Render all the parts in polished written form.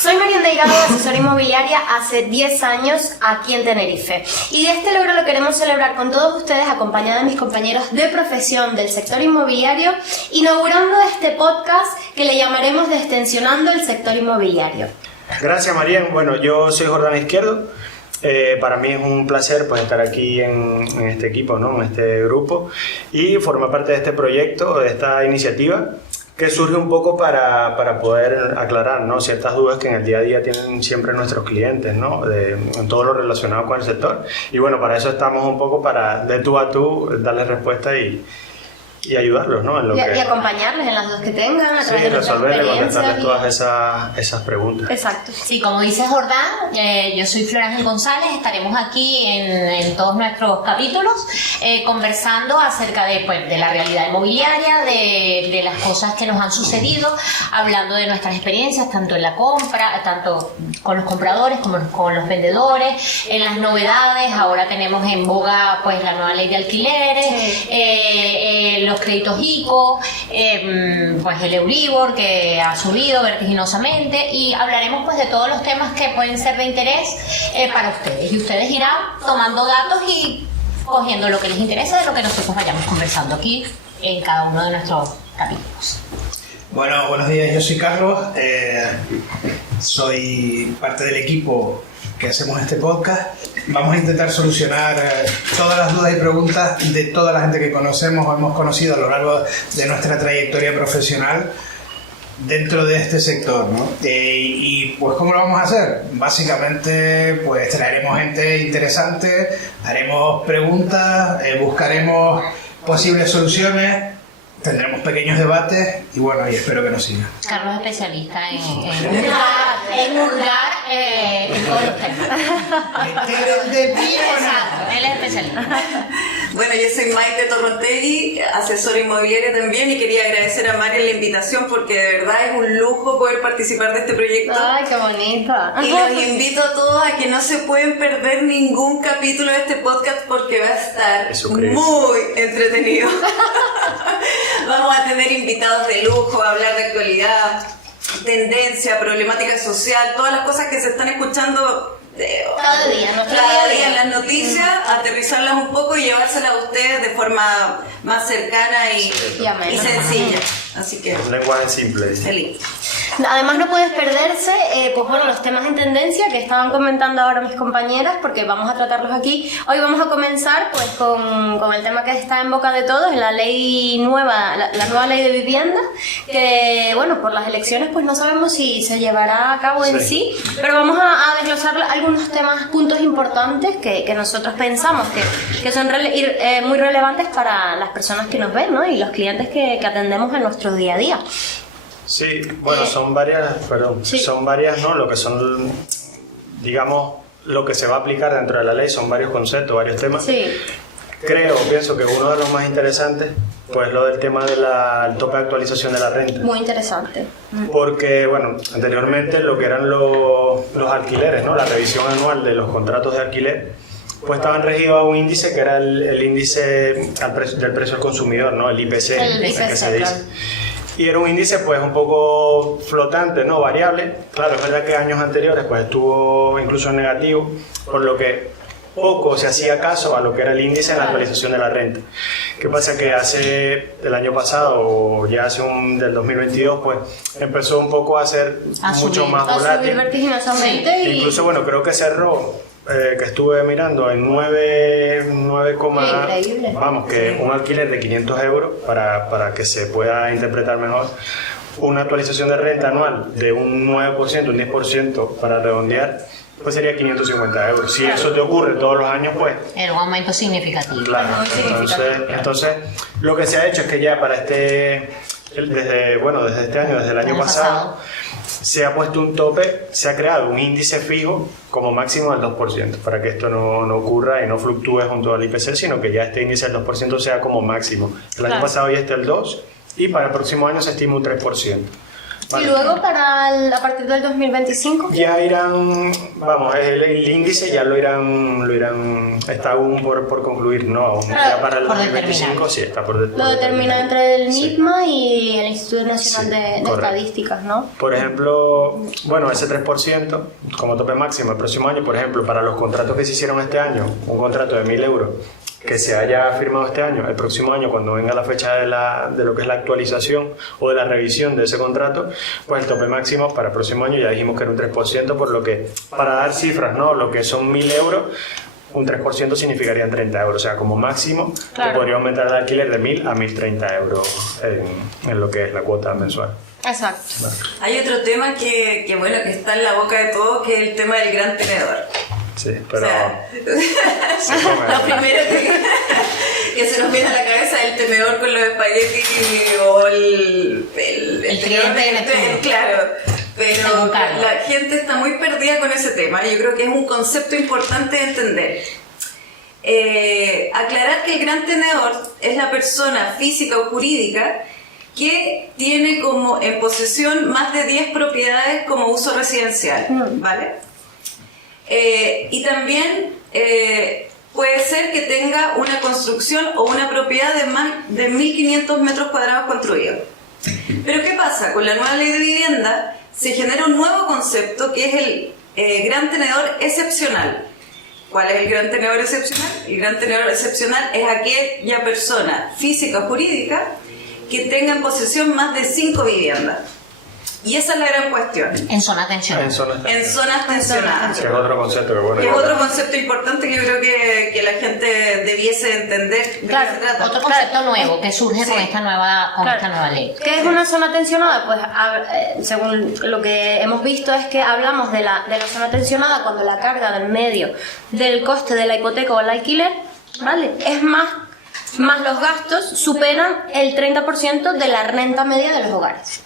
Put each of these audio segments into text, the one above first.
Soy Marian Delgado, asesora inmobiliaria hace 10 años aquí en Tenerife. Y este logro lo queremos celebrar con todos ustedes, acompañada de mis compañeros de profesión del sector inmobiliario, inaugurando este podcast que le llamaremos Destensionando el sector inmobiliario. Gracias, Marian. Bueno, yo soy Jordán Izquierdo. Para mí es un placer pues, estar aquí en este equipo, ¿no? En este grupo y formar parte de este proyecto, de esta iniciativa que surge un poco para poder aclarar, ¿no? Ciertas dudas que en el día a día tienen siempre nuestros clientes, ¿no? En todo lo relacionado con el sector. Y bueno, para eso estamos un poco para de tú a tú darles respuesta y ayudarlos, ¿no? Y acompañarles en las dudas que tengan a través de nuestra resolverles, contestarles experiencia. todas esas preguntas. Exacto. Sí, como dice Jordán, yo soy Flor Ángel González, estaremos aquí en todos nuestros capítulos conversando acerca de la realidad inmobiliaria, de las cosas que nos han sucedido, hablando de nuestras experiencias, tanto en la compra, tanto con los compradores como con los vendedores, en las novedades. Ahora tenemos en boga pues la nueva ley de alquileres, los créditos ICO, pues el Euribor que ha subido vertiginosamente, y hablaremos pues de todos los temas que pueden ser de interés para ustedes, y ustedes irán tomando datos y cogiendo lo que les interesa de lo que nosotros vayamos conversando aquí en cada uno de nuestros capítulos. Bueno, buenos días, yo soy Carlos, soy parte del equipo que hacemos este podcast. Vamos a intentar solucionar todas las dudas y preguntas de toda la gente que conocemos o hemos conocido a lo largo de nuestra trayectoria profesional dentro de este sector, ¿no? Y pues ¿cómo lo vamos a hacer? Básicamente pues traeremos gente interesante, haremos preguntas, buscaremos posibles soluciones, tendremos pequeños debates y bueno, y espero que nos sigan. Carlos es especialista en hurgar en todos los temas. Exacto, él es especialista. Bueno, yo soy Maite Torrontegui, asesora inmobiliaria también, y quería agradecer a Marian la invitación porque de verdad es un lujo poder participar de este proyecto. Ay, qué bonita. Y los invito a todos a que no se pueden perder ningún capítulo de este podcast porque va a estar muy entretenido. Vamos a tener invitados de lujo, a hablar de actualidad, tendencia, problemática social, todas las cosas que se están escuchando cada día en las noticias, aterrizarlas un poco y llevárselas a ustedes de forma más cercana y sencilla. Así que un lenguaje simple. feliz. Además no puedes perderse pues bueno, los temas en tendencia que estaban comentando ahora mis compañeras, porque vamos a tratarlos aquí. Hoy vamos a comenzar pues con el tema que está en boca de todos, la ley nueva, la nueva ley de vivienda, que bueno, por las elecciones pues no sabemos si se llevará a cabo en sí, pero vamos a desglosar algunos temas, puntos importantes que nosotros pensamos que son muy relevantes para las personas que nos ven, ¿no? Y los clientes que atendemos en nuestro día a día. Sí, bueno, son varias, ¿no? Lo que son, digamos, lo que se va a aplicar dentro de la ley son varios conceptos, varios temas. Sí. Pienso que uno de los más interesantes, pues lo del tema del tope de actualización de la renta. Muy interesante. Porque, bueno, anteriormente lo que eran los alquileres, ¿no? La revisión anual de los contratos de alquiler, pues estaban regidos a un índice que era el índice del precio al consumidor, ¿no? El IPC, que se dice. Y era un índice pues un poco flotante, ¿no? Variable. Claro, es verdad que años anteriores pues estuvo incluso en negativo, por lo que poco se hacía caso a lo que era el índice de la actualización de la renta. ¿Qué pasa? Que el año pasado, o ya del 2022, pues empezó un poco a ser mucho más volátil. A subir vertiginosamente. Sí. Incluso, bueno, creo que cerró, que estuve mirando, en 9, Increíble. Vamos, que un alquiler de 500 euros, para que se pueda interpretar mejor, una actualización de renta anual de un 9%, un 10% para redondear, pues sería 550 euros. Si eso te ocurre todos los años, pues... Era un aumento significativo. Claro, entonces lo que se ha hecho es que ya para desde este año, desde el año pasado, se ha puesto un tope, se ha creado un índice fijo como máximo del 2%, para que esto no ocurra y no fluctúe junto al IPC, sino que ya este índice del 2% sea como máximo. El año pasado ya está el 2%, y para el próximo año se estima un 3%. Y luego a partir del 2025 ya irán, vamos, el índice ya lo irán, está aún por concluir, ¿no? Aún ya para el 2025 sí está por lo determina entre el NICMA y el Instituto Nacional de Estadísticas, ¿no? Por ejemplo, bueno, ese 3% como tope máximo el próximo año, por ejemplo, para los contratos que se hicieron este año, un contrato de 1.000 euros que se haya firmado este año, el próximo año, cuando venga la fecha de lo que es la actualización o de la revisión de ese contrato, pues el tope máximo para el próximo año ya dijimos que era un 3%, por lo que, para dar cifras, ¿no? Lo que son 1.000 euros, un 3% significarían 30 euros, o sea, como máximo que podría aumentar el alquiler de 1.000 a 1.030 euros en lo que es la cuota mensual. Exacto. Vale. Hay otro tema que está en la boca de todos, que es el tema del gran tenedor. Sí, pero... O sea, lo primero que se nos viene a la cabeza es el tenedor con los espaguetis o el cliente. Claro, pero la gente está muy perdida con ese tema. Yo creo que es un concepto importante de entender. Aclarar que el gran tenedor es la persona física o jurídica que tiene como en posesión más de 10 propiedades como uso residencial, ¿vale? Y también puede ser que tenga una construcción o una propiedad de más de 1.500 metros cuadrados construidos. Pero ¿qué pasa? Con la nueva ley de vivienda se genera un nuevo concepto que es el gran tenedor excepcional. ¿Cuál es el gran tenedor excepcional? El gran tenedor excepcional es aquella persona física o jurídica que tenga en posesión más de 5 viviendas. Y esa es la gran cuestión. En zonas tensionadas. En zonas tensionadas. Que es otro concepto que bueno. Es otro concepto importante que yo creo que la gente debiese entender de qué se trata. Otro concepto nuevo que surge con esta nueva ley. ¿Qué es una zona tensionada? Pues según lo que hemos visto es que hablamos de la zona tensionada cuando la carga del medio del coste de la hipoteca o el alquiler, ¿vale? Es más los gastos superan el 30% de la renta media de los hogares,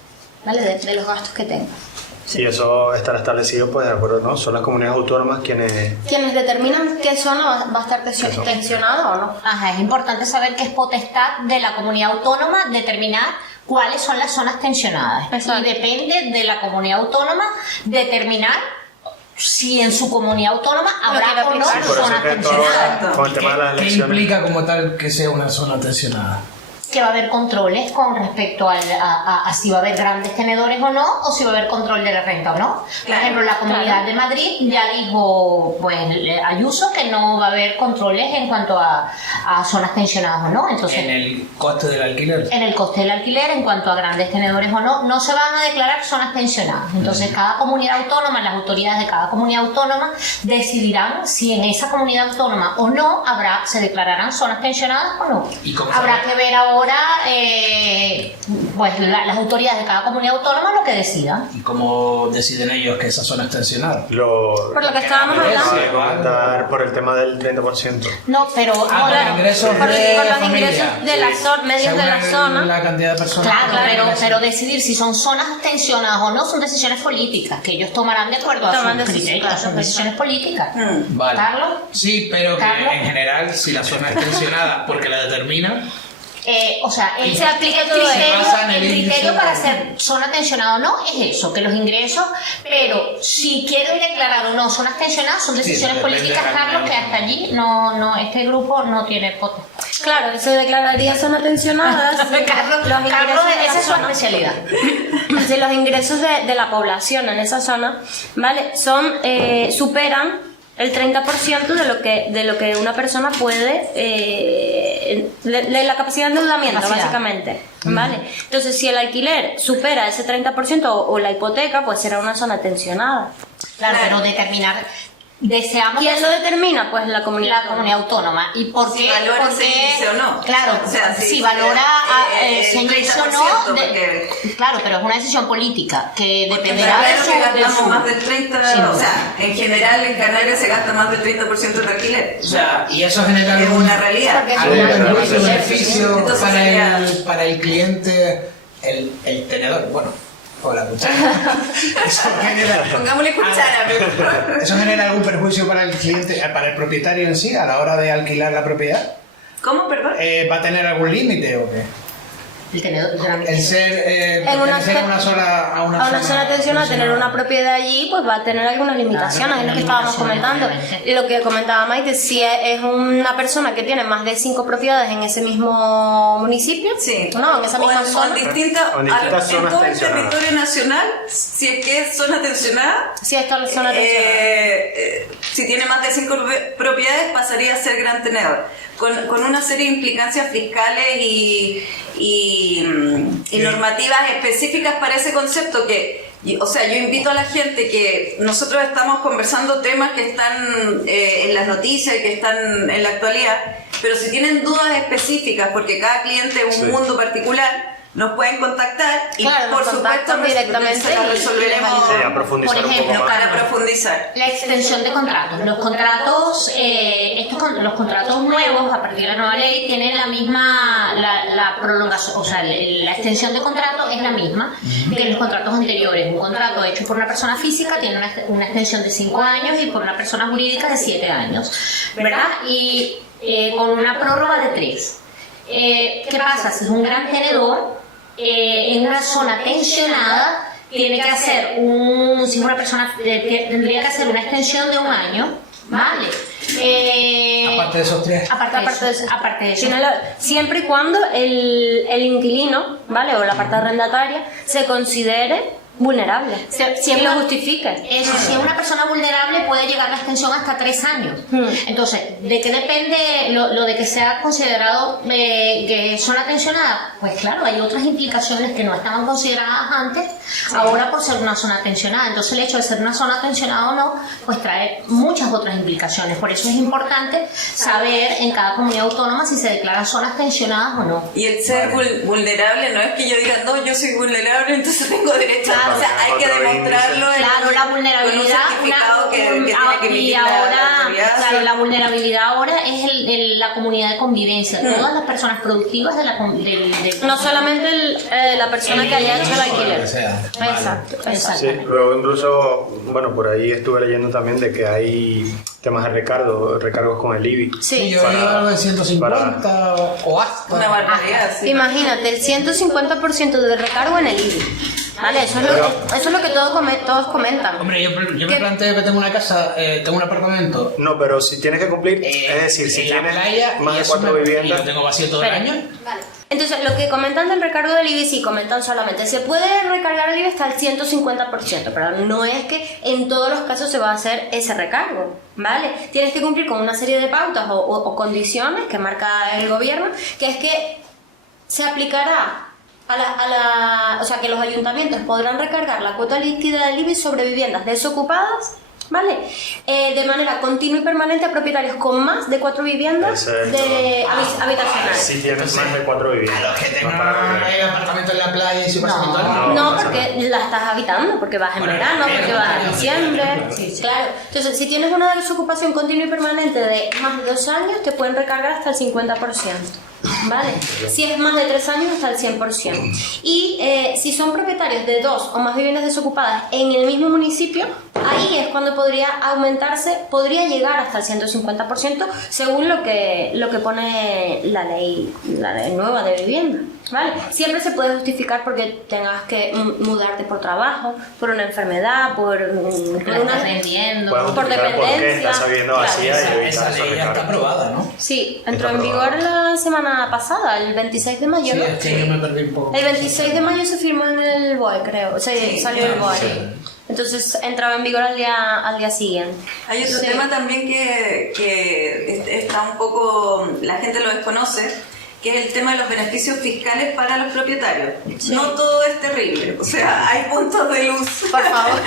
¿vale? De los gastos que tengan. Sí. Y eso estará establecido, pues, de acuerdo, ¿no? Son las comunidades autónomas quienes determinan qué zona va a estar tensionada o no. Ajá, es importante saber que es potestad de la comunidad autónoma determinar cuáles son las zonas tensionadas. Exacto. Y depende de la comunidad autónoma determinar si en su comunidad autónoma habrá o no zonas tensionadas. Con el tema de las ¿Qué elecciones. implica como tal que sea una zona tensionada? Que va a haber controles con respecto a si va a haber grandes tenedores o no, o si va a haber control de la renta o no. Por ejemplo, la Comunidad de Madrid ya dijo, pues, Ayuso, que no va a haber controles en cuanto a zonas tensionadas o no. Entonces, ¿En el coste del alquiler? en el coste del alquiler, en cuanto a grandes tenedores o no, no se van a declarar zonas tensionadas. Entonces, cada comunidad autónoma, las autoridades de cada comunidad autónoma decidirán si en esa comunidad autónoma o no se declararán zonas tensionadas o no. ¿Y cómo Habrá sabe? que ver ahora, pues, las autoridades de cada comunidad autónoma lo que decidan. ¿Y cómo deciden ellos que esa zona es tensionada? Por lo que estábamos hablando. Va a estar por el tema del 30%. No, pero Por claro, ingresos por de los familia. ingresos de la zona, medios de la Según zona. la cantidad de personas. claro, pero decidir si son zonas tensionadas o no son decisiones políticas, que ellos tomarán de acuerdo a Toman sus decisiones, criterios, son claro. decisiones políticas. Vale. ¿Carlos? Sí, pero que Carlos. en general, si la zona es tensionada porque la determina, O sea, Y se aplica todo eso. Se basa en el el criterio índice. para ser zona tensionada o no es eso, que los ingresos, pero si quieren declarar o no zonas tensionadas son decisiones depende políticas, de la Carlos, que hasta allí este grupo no tiene potestad. Claro, se declararía zona tensionada. si Carlos, los ingresos de la esa es su zona- especialidad. Si los ingresos de la población en esa zona, ¿vale? Superan el 30% de lo que una persona puede, de la capacidad de endeudamiento, Capacidad. básicamente, ¿vale? Entonces, si el alquiler supera ese 30% o la hipoteca, pues será una zona tensionada. Claro, pero determinar, deseamos ¿Quién que lo determina? Pues la comunidad. la comunidad autónoma. ¿Y por Si qué? valora por ese qué- índice o no. Claro, O sea, si si valora el ese índice o 30%, no. porque- Claro, pero es una decisión política que Porque dependerá de claro que su. gastamos más del 30%, Sí, no. o sea, en general en Canarias se gasta más del 30% de alquiler. O sea, y eso genera es una realidad. Porque algún sí, perjuicio, sí, beneficio Entonces para sería- para el cliente, el tenedor, bueno, o la cuchara. Eso genera, Pongámosle cuchara, pero... ¿Eso genera algún perjuicio para el cliente, para el propietario en sí, a la hora de alquilar la propiedad? ¿Cómo, perdón? ¿Va a tener algún límite o qué? El tenedor, El ser pertenecer a una zona tensionada, tener una propiedad allí, pues va a tener algunas limitaciones, es lo que estábamos comentando. Lo que comentaba Maite, si es una persona que tiene más de 5 propiedades en ese mismo municipio, no, en esa misma zona. O en distintas zonas en todo el territorio nacional, si es que es zona tensionada. Si es toda la zona tensionada. Si tiene más de 5 propiedades, pasaría a ser gran tenedor. Con una serie de implicancias fiscales y normativas específicas para ese concepto que, o sea, yo invito a la gente que nosotros estamos conversando temas que están en las noticias y que están en la actualidad, pero si tienen dudas específicas, porque cada cliente es un mundo particular, nos pueden contactar y por supuesto directamente resolveremos a profundizar por ejemplo, un poco más. para profundizar. La extensión de contratos. Los contratos, los contratos nuevos a partir de la nueva ley tienen la misma, la prolongación, o sea, la extensión de contrato es la misma que los contratos anteriores. Un contrato hecho por una persona física tiene una extensión de 5 años y por una persona jurídica de 7 años, ¿verdad? Y con una prórroga de 3. ¿Qué pasa? Si es un gran tenedor, en una zona tensionada, tiene que hacer si es una persona, tendría que hacer una extensión de 1 año, ¿vale? Aparte de esos 3. Aparte de eso. Siempre y cuando el inquilino, ¿vale? O la parte arrendataria se considere vulnerable, siempre lo justifique. Eso, si es una persona vulnerable puede llegar la extensión hasta 3 años. Entonces, ¿de qué depende lo de que sea considerado que zona tensionada? Pues claro, hay otras implicaciones que no estaban consideradas antes, ahora por ser una zona tensionada. Entonces, el hecho de ser una zona tensionada o no, pues trae muchas otras implicaciones. Por eso es importante saber en cada comunidad autónoma si se declaran zonas tensionadas o no. Y el ser vulnerable no es que yo diga, no, yo soy vulnerable, entonces tengo derecho a... O sea, hay que demostrarlo. Claro, la vulnerabilidad. La vulnerabilidad ahora es la comunidad de convivencia. Todas las personas productivas de no solamente la persona que haya hecho el alquiler. Exacto. Sí, luego incluso, bueno, por ahí estuve leyendo también de que hay temas de recargos con el IBI. Sí. Yo he oído algo de 150 o hasta. Una barbaridad, sí. Imagínate, el 150% de recargo en el IBI. Vale, eso es lo que todos comentan. Hombre, yo me planteo que tengo una casa, tengo un apartamento. No, pero si tienes que cumplir, es decir, si en la tienes playa, más de 4 viviendas. Y lo tengo vacío todo el año. Vale. Entonces, lo que comentan del recargo del IBI, sí, comentan solamente, se puede recargar el IBI hasta el 150%, pero no es que en todos los casos se va a hacer ese recargo, ¿vale? Tienes que cumplir con una serie de pautas o condiciones que marca el gobierno, que es que se aplicará o sea, que los ayuntamientos podrán recargar la cuota líquida del IBI sobre viviendas desocupadas, ¿vale? De manera continua y permanente a propietarios con más de 4 viviendas habitacionales. Si tienes más de 4 viviendas. A los que tengan el apartamento en la playa y su apartamento No, porque la estás habitando, porque vas en verano, porque vas en diciembre. Claro. Entonces, si tienes una desocupación continua y permanente de más de 2 años, te pueden recargar hasta el 50%. ¿Vale? Si es más de 3 años, hasta el 100%. Y si son propietarios de 2 o más viviendas desocupadas en el mismo municipio, ahí es cuando podría llegar hasta el 150% según lo que pone la ley nueva de vivienda. ¿Vale? Siempre se puede justificar porque tengas que mudarte por trabajo, por una enfermedad, por dependencia. Porque estás viviendo vacía y esa ley ya está aprobada, ¿no? Sí, entró en vigor la semana pasada, el 26 de mayo, ¿no? Sí, es que yo me perdí un poco. El 26 de mayo se firmó en el BOE, creo. O sea, salió el BOE. Sí. Entonces entraba en vigor al día siguiente. Hay otro tema también que está un poco, la gente lo desconoce, que es el tema de los beneficios fiscales para los propietarios. Sí. No todo es terrible, o sea, hay puntos de luz, por favor,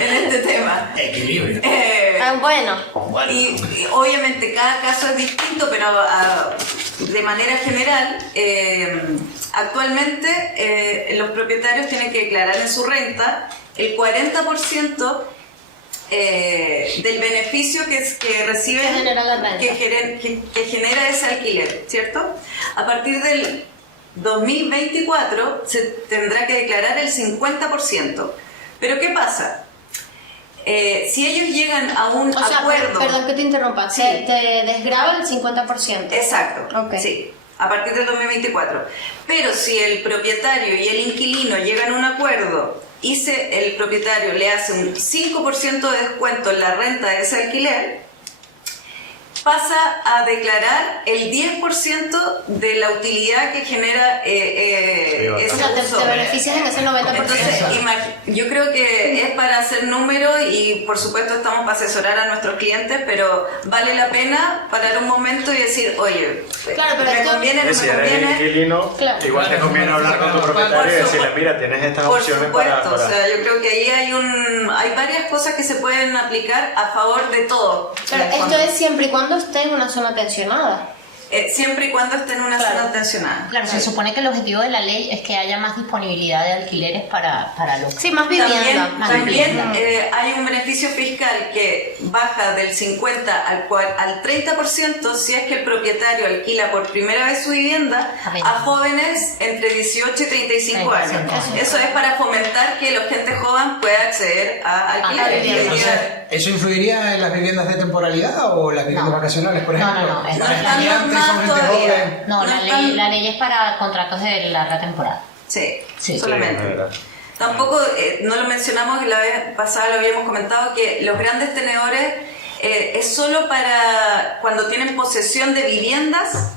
en este tema. Equilibrio. Bueno. Y obviamente cada caso es distinto, pero de manera general, actualmente los propietarios tienen que declarar en su renta el 40% del beneficio que reciben, que genera ese alquiler, ¿cierto? A partir del 2024 se tendrá que declarar el 50%. Pero ¿qué pasa? Si ellos llegan a un acuerdo... Perdón que te interrumpa, sí. Te desgrava el 50%. Exacto, okay. Sí. a partir del 2024. Pero si el propietario y el inquilino llegan a un acuerdo y el propietario le hace un 5% de descuento en la renta de ese alquiler, pasa a declarar el 10% de la utilidad que genera ese o sea, te beneficias en ese 90%. Entonces, yo creo que es para hacer números y por supuesto estamos para asesorar a nuestros clientes, pero vale la pena parar un momento y decir, oye, claro, pero ¿me conviene? ¿No me si eres conviene? inquilino, Claro. igual te conviene hablar con tu propietario y decirle, mira, tienes estas Por opciones supuesto, para... o sea, yo creo que ahí hay varias cosas que se pueden aplicar a favor de todo. Pero en el esto fondo. es siempre y cuando esté en una zona tensionada. Siempre y cuando esté en una Claro. zona tensionada. Claro, se supone que el objetivo de la ley es que haya más disponibilidad de alquileres para los... Sí, más vivienda. También hay un beneficio fiscal que baja del 50 al 30% si es que el propietario alquila por primera vez su vivienda a jóvenes entre 18 y 35 años. Eso es para fomentar que la gente joven pueda acceder a alquileres. vivienda. ¿Eso influiría en las viviendas de temporalidad o las viviendas vacacionales, por ejemplo? No, No Para están estudiantes, normadas son gente todavía. joven. No, están- la ley es para contratos de larga temporada. Sí, Sí. solamente. Sí, es verdad. Tampoco, no lo mencionamos, la vez pasada lo habíamos comentado, que los grandes tenedores es solo para cuando tienen posesión de viviendas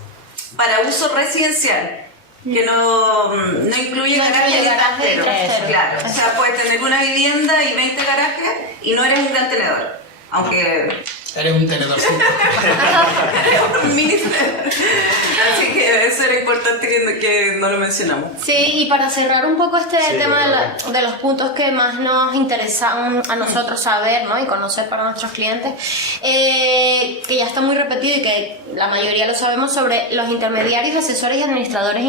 para uso residencial, que no incluye No garaje incluye ni garaje y trastero. trastero. Claro, o sea, puedes tener una vivienda y 20 garajes y no eres un gran tenedor, aunque... Eres un tenedorcito. un mini tenedor. Así que eso era importante que no lo mencionamos. Sí, y para cerrar un poco este Sí, tema claro. de los puntos que más nos interesan a nosotros saber, ¿no? Y conocer para nuestros clientes, que ya está muy repetido y que la mayoría lo sabemos, sobre los intermediarios, asesores y administradores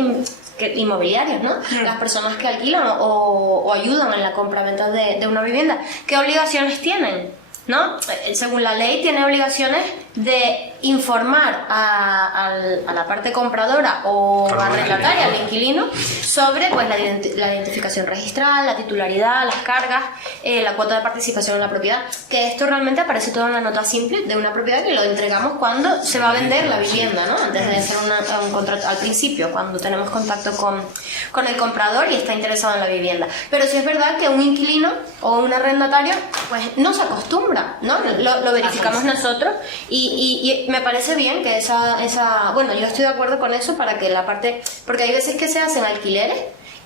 inmobiliarios, ¿no? Las personas que alquilan o ayudan en la compra-venta de una vivienda. ¿Qué obligaciones tienen? ¿No? Según la ley tiene obligaciones de informar a la parte compradora o arrendataria, al inquilino, sobre pues, la identificación registral, la titularidad, las cargas, la cuota de participación en la propiedad, que esto realmente aparece todo en la nota simple de una propiedad que lo entregamos cuando se va a vender la vivienda, ¿no? Antes de hacer un contrato al principio, cuando tenemos contacto con el comprador y está interesado en la vivienda. Pero sí es verdad que un inquilino o un arrendatario pues no se acostumbra, ¿no? Lo verificamos nosotros y me parece bien que bueno, yo estoy de acuerdo con eso para que la parte, porque hay veces que se hacen alquileres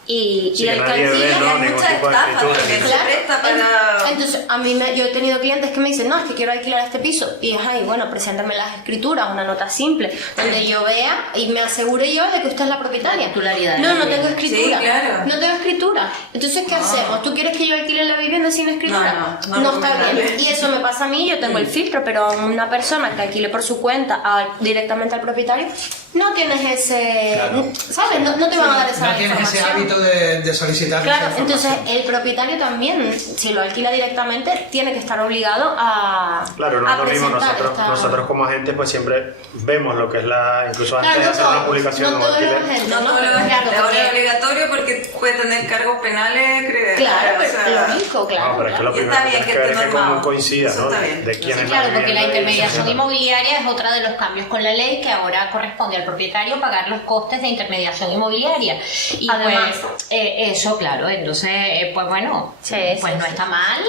y Sí, el que que nadie ve, alquila... ¿no? Hay Ningún muchas tipo de estafas escritura. porque se Claro. presta para... Entonces, yo he tenido clientes que me dicen, no, es que quiero alquilar este piso. Y ay, bueno, preséntame las escrituras, una nota simple, donde yo vea y me asegure yo de que usted es la propietaria. La titularidad. No, no tengo escritura. Sí, claro. No tengo escritura. Entonces, ¿qué hacemos? ¿Tú quieres que yo alquile la vivienda sin escritura? No está recomendable. bien. Y eso me pasa a mí, yo tengo el filtro, pero una persona que alquile por su cuenta directamente al propietario, no tienes ese... Claro. ¿Sabes? No te van a dar esa No tienes ese información. hábito de solicitar Claro, esa entonces información. el propietario también, si lo alquila directamente, tiene que estar obligado a Claro, no a es lo mismo. presentar Nosotros como agentes pues siempre vemos lo que es incluso antes Claro, de no hacer una todos, publicación no o un todos los alquiler. agentes, No, ¿no? todo lo Pero claro, ahora porque- es obligatorio porque puede tener cargos penales, creo. Claro, o sea, pero lógico, claro. No, pero es que lo Y primero está que bien tienes que que ver esté es que normado. coincida, Eso ¿no? está bien. De quién es Claro, la porque la vivienda y intermediación etcétera. inmobiliaria es otra de los cambios con la ley, que ahora corresponde al propietario pagar los costes de intermediación inmobiliaria. Y Además. pues eso, claro, entonces pues bueno, Sí, pues sí, no sí. está mal.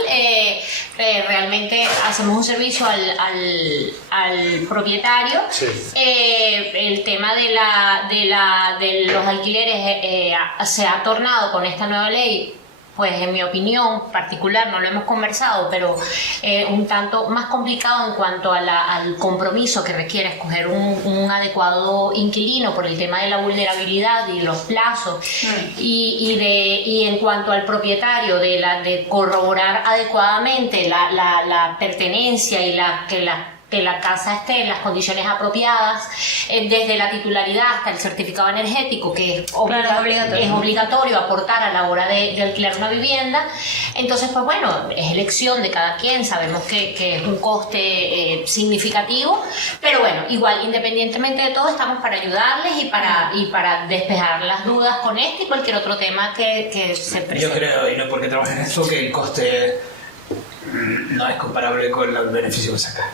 Realmente hacemos un servicio al propietario. Sí. El tema de los alquileres se ha tornado con esta nueva ley, pues en mi opinión particular, no lo hemos conversado, pero un tanto más complicado en cuanto al compromiso que requiere escoger un adecuado inquilino por el tema de la vulnerabilidad y los plazos, y en cuanto al propietario de corroborar adecuadamente la pertenencia y que la casa esté en las condiciones apropiadas, desde la titularidad hasta el certificado energético, que es obligatorio aportar a la hora de alquilar una vivienda. Entonces, pues bueno, es elección de cada quien, sabemos que es un coste significativo, pero bueno, igual, independientemente de todo, estamos para ayudarles y para despejar las dudas con este y cualquier otro tema que se presente. Yo creo, y no porque trabaje en esto, que el coste no es comparable con el beneficio que saca.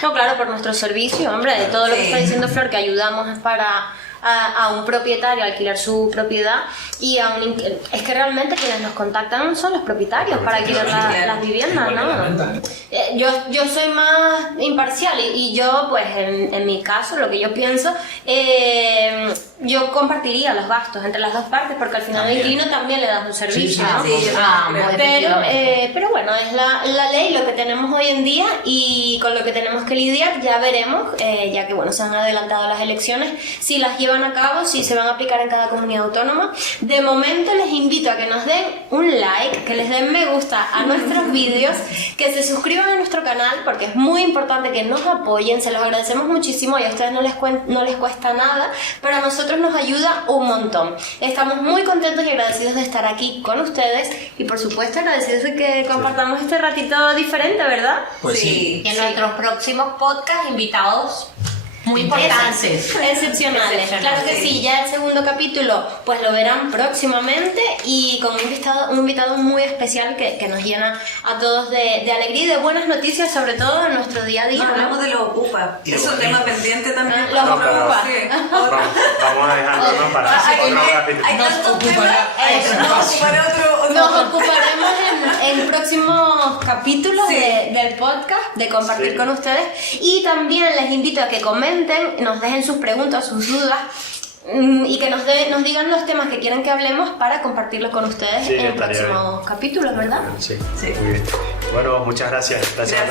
No, claro, por nuestro servicio, hombre, de todo lo que Sí. está diciendo Flor, que ayudamos para a un propietario a alquilar su propiedad y es que realmente quienes nos contactan son los propietarios para alquilar las viviendas, ¿no? Yo soy más imparcial y yo, pues en mi caso, lo que yo pienso, yo compartiría los gastos entre las dos partes porque al final al inquilino también le das un servicio, ¿no? Pero bueno, es la ley, lo que tenemos hoy en día y con lo que tenemos que lidiar. Ya veremos, ya que bueno, se han adelantado las elecciones, si las llevan a cabo, si se van a aplicar en cada comunidad autónoma. De momento les invito a que nos den un like, que les den me gusta a nuestros vídeos, que se suscriban a nuestro canal porque es muy importante que nos apoyen, se los agradecemos muchísimo y a ustedes no les cuesta nada, pero a nosotros nos ayuda un montón. Estamos muy contentos y agradecidos de estar aquí con ustedes y por supuesto agradecidos de que compartamos este ratito diferente, ¿verdad? Pues sí. Y en nuestros próximos podcasts invitados muy importantes, excepcionales. Claro que sí, ya el segundo capítulo pues lo verán próximamente y con un invitado muy especial que nos llena a todos de alegría y de buenas noticias, sobre todo en nuestro día a día. Hablamos de los ocupa, es un tema pendiente también. Los ocupa. Vamos a dejarlo, ¿no? Para otro capítulo. Nos ocuparemos en próximos capítulos del podcast, de compartir con ustedes. Y también les invito a que comenten, nos dejen sus preguntas, sus dudas y que nos digan los temas que quieren que hablemos para compartirlos con ustedes en próximos capítulos, ¿verdad? Sí, muy bien. Bueno, muchas gracias. Gracias.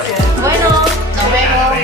Bueno, nos vemos.